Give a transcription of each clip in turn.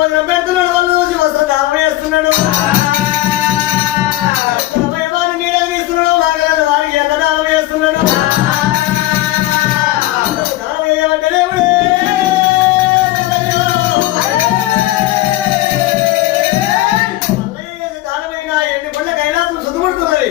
చేస్తున్నాడు వాళ్ళు. చూసి వస్త్ర దానం చేస్తున్నాడు సమయమాని నీడలు తీస్తున్నాడు. వాగలను వారికి ఎంత దానం చేస్తున్నాడు. దానం చేయమంటే దానమైన ఎన్ని పళ్ళ సుతుముడుతున్నది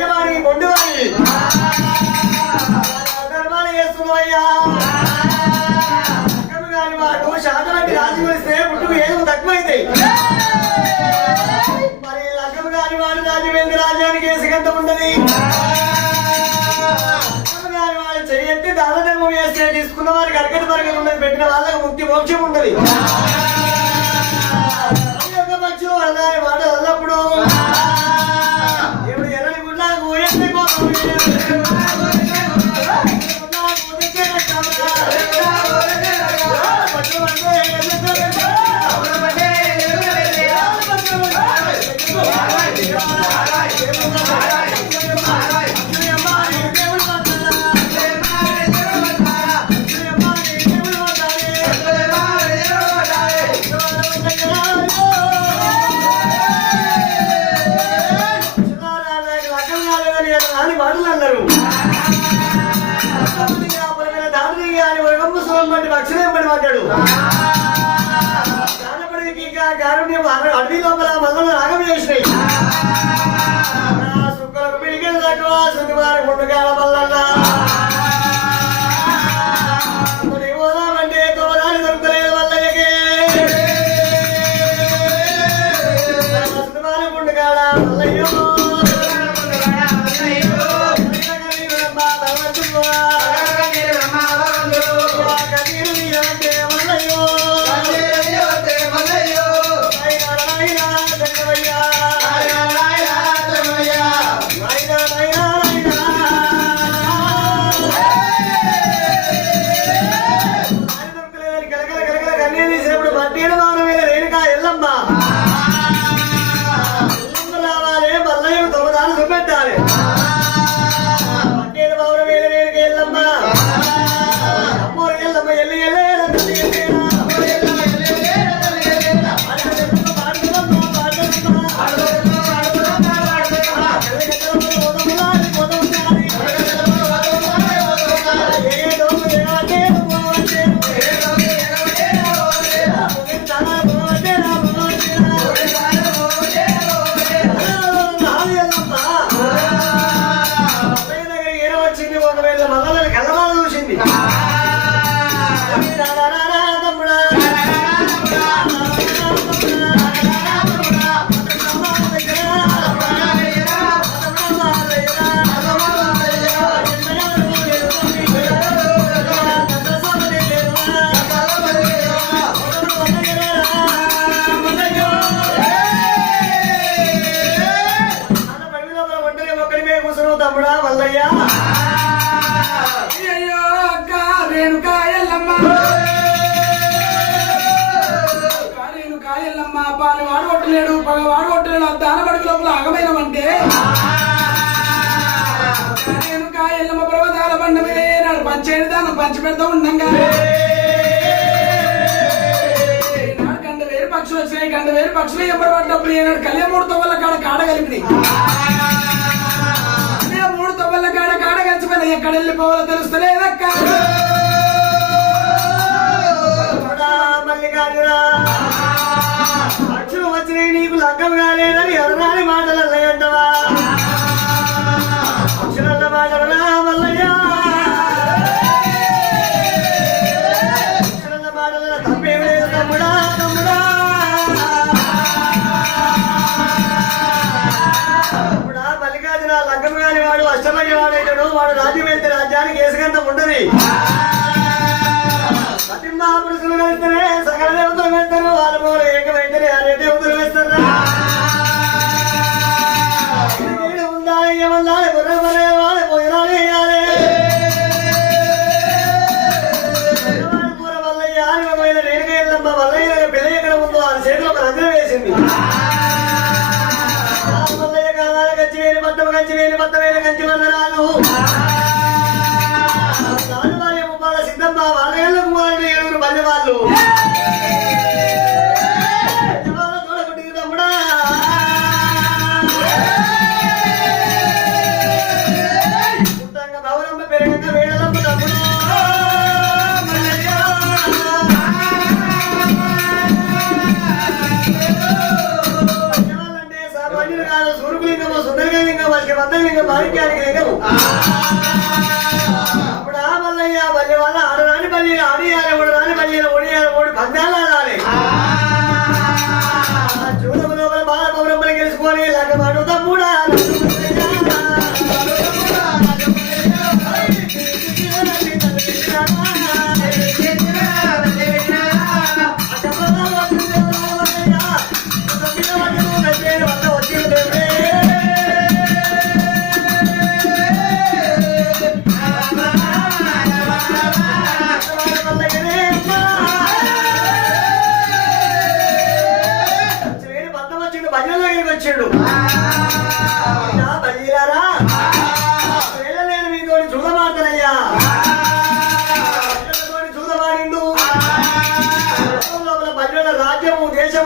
అష్ట భయవానికి మొండి వారి ధర్మాలు చేస్తున్నాయ్యా వాడు శాతవంటి రాజు వస్తే పుట్టుకు ఏదో తక్కువైతే. మరి లగ్గం కాని వాడు రాజ్యం వెళ్తే రాజ్యానికి ఏ ఉండదు. లగ్గం కాని వాడు చెయ్యంటే దాన చేస్తే తీసుకున్న వారికి అరకటి పరగతి ఉండదు పెట్టిన వాళ్ళకి ముక్తి మోక్షం ఉండదు. ఈ యొక్క పక్షులు వరదాని మాట వల్లప్పుడు. అని మాటలు అన్నారు పక్షులేంబడి మాట్లాడు. దానపడికి కారుణ్యం అడవి లోపల మల్లలు రాగం చేసినాయి సుక్కలకు పిలికెళ్ళి తక్కువ సుకుమారి ముందుకాల వల్ల కొట్టలేడు పగవాడు కొట్టలేడు ఆ దాన లోపల అగమైనమంటే నేను కాయల్లమ్మ పర్వతాల బండ మీద నాడు పంచేడు దాన్ని పంచి పెడతా ఉండంగా గండ వేరు పక్షులు వచ్చినాయి గండ వేరు పక్షులు ఎప్పుడు పడ్డప్పుడు ఏనాడు కళ్యాణమూడు తవ్వల కాడ కాడ కలిపినాయి. మూడు తొవ్వల కాడ కాడ కలిసిపోయిన ఎక్కడ వెళ్ళిపోవాలో తెలుస్తలేదక్క. తమ్ముడా కాలేదని ఎవరాని మాటలు అల్లయ్యంటవా అక్షరాల మాటలనా అక్షరాల మాటల తప్పేం లేదు తమ్ముడా తమ్ముడా. తమ్ముడా మల్లికార్జున లగ్గం కాని వాడు అష్టమయ్య వాడైతాడు వాడు రాజ్యం వెళ్తే రాజ్యానికి ఏసుగంతం ఉండదు. ప్రతి మహాపురుషులు సకల దేవతలు వెళ్తారు వాళ్ళ మూల ఏకమైతేనే అనే వేలు కంచి వేలు బద్దం వేలు కంచి వందనాలు. నాలుగు ముప్పాల సిద్ధమ్మ వాళ్ళ ఏళ్ళకు వాళ్ళు ఏడుగురు మధ్య వాళ్ళు వాళ్ళకి వందలింగం మాణిక్యానికి లింగము అప్పుడు ఆ మల్లయ్య మళ్ళీ వాళ్ళ ఆడరాని పల్లి ఆడియాలి మూడు రాని పల్లి ఒడియాలి మూడు పందాలు ఆడాలి.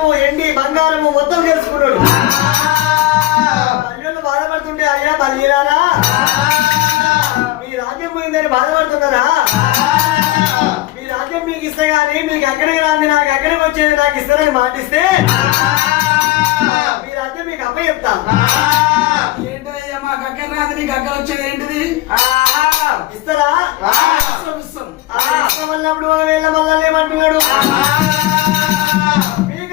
దేశము ఎండి బంగారము మొత్తం తెలుసుకున్నాడు. బల్లులు బాధపడుతుంటే అయ్యా బలీలారా మీ రాజ్యం పోయిందని బాధపడుతున్నారా? మీ రాజ్యం మీకు ఇస్తే గానీ మీకు ఎక్కడికి రాంది? నాకు ఎక్కడికి వచ్చేది? నాకు ఇస్తారని మాటిస్తే మీ రాజ్యం మీకు అప్ప చెప్తా ఏంటయ్యా మా కక్కర్ రాదు? నీకు అక్కడ వచ్చేది? ఏంటిది? ఇస్తారా? ఇస్తాం, ఇస్తాం. వెళ్ళ మళ్ళీ ఏమంటున్నాడు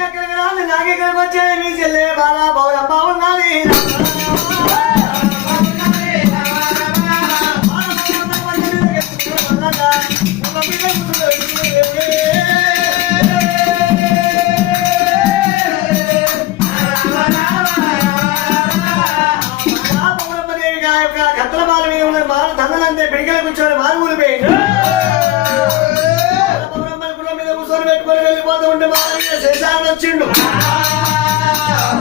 మీకు ఎక్కడికి రాదు నాకు ఎక్కడికి వచ్చేది మీ చెల్లె బాలా బౌరమ్మ ఉన్నది శేషాన్ని వచ్చిండు.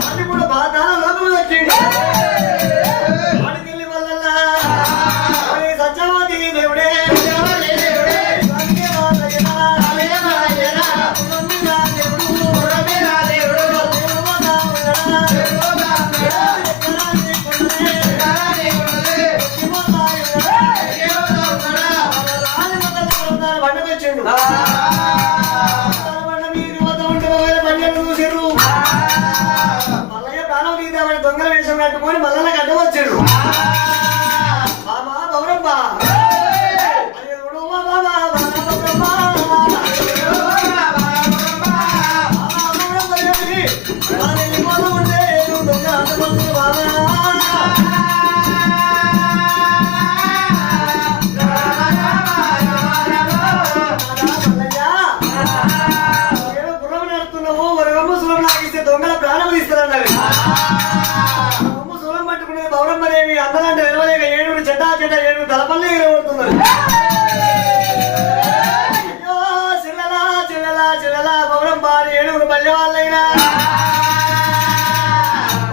అది కూడా బాధాల లోపల వచ్చిండు. నడుపుతున్నావు ఒక రొమ్ము సులం లాగిస్తే దొంగల ప్రాణం తీస్తారన్నది